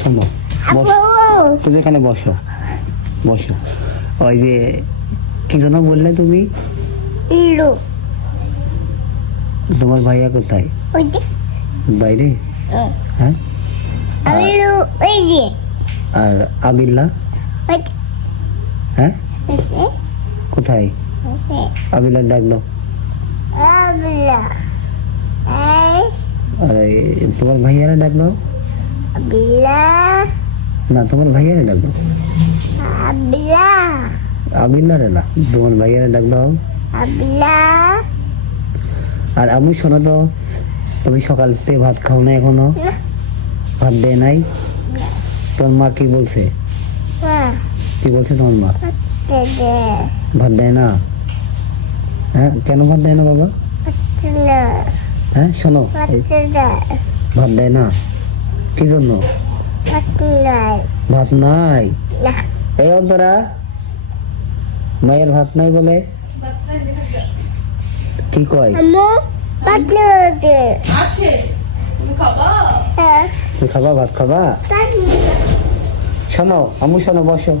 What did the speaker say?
শোনো, তুমি এখানে বসো, বসো। ওই যে কি যেন বললে তুমি? তোমার ভাইয়া কোথায়? বাইরে? হ্যাঁ। আর আবিল্লা? হ্যাঁ, কোথায়? আবিল্লার ডাক দাও। আর তোমার ভাইয়ারে ডাক দাও। না, তোমার ভাইয়ারে ডাক দাও। আবিল্লারে না, তোমার ভাইয়ারে ডাক দাও। আর আমি শোনো তো, তুমি সকাল থেকে ভাত খাও না এখনো? ভাত দেয় নাই? তোমার মা কি বলছে? কি বলছে তোমার মা? ভাত দেয় না? হ্যাঁ, কেন ভাত দেয় না বাবা? হ্যাঁ শোনো, ভাত দেয় না কি জন্য? ভাত নাই? এই অন্তরা, মায়ের ভাত নাই বলে কি কয়? তুমি খাবা? ভাত খাবা? শোনো, আমু শোনো, বসো।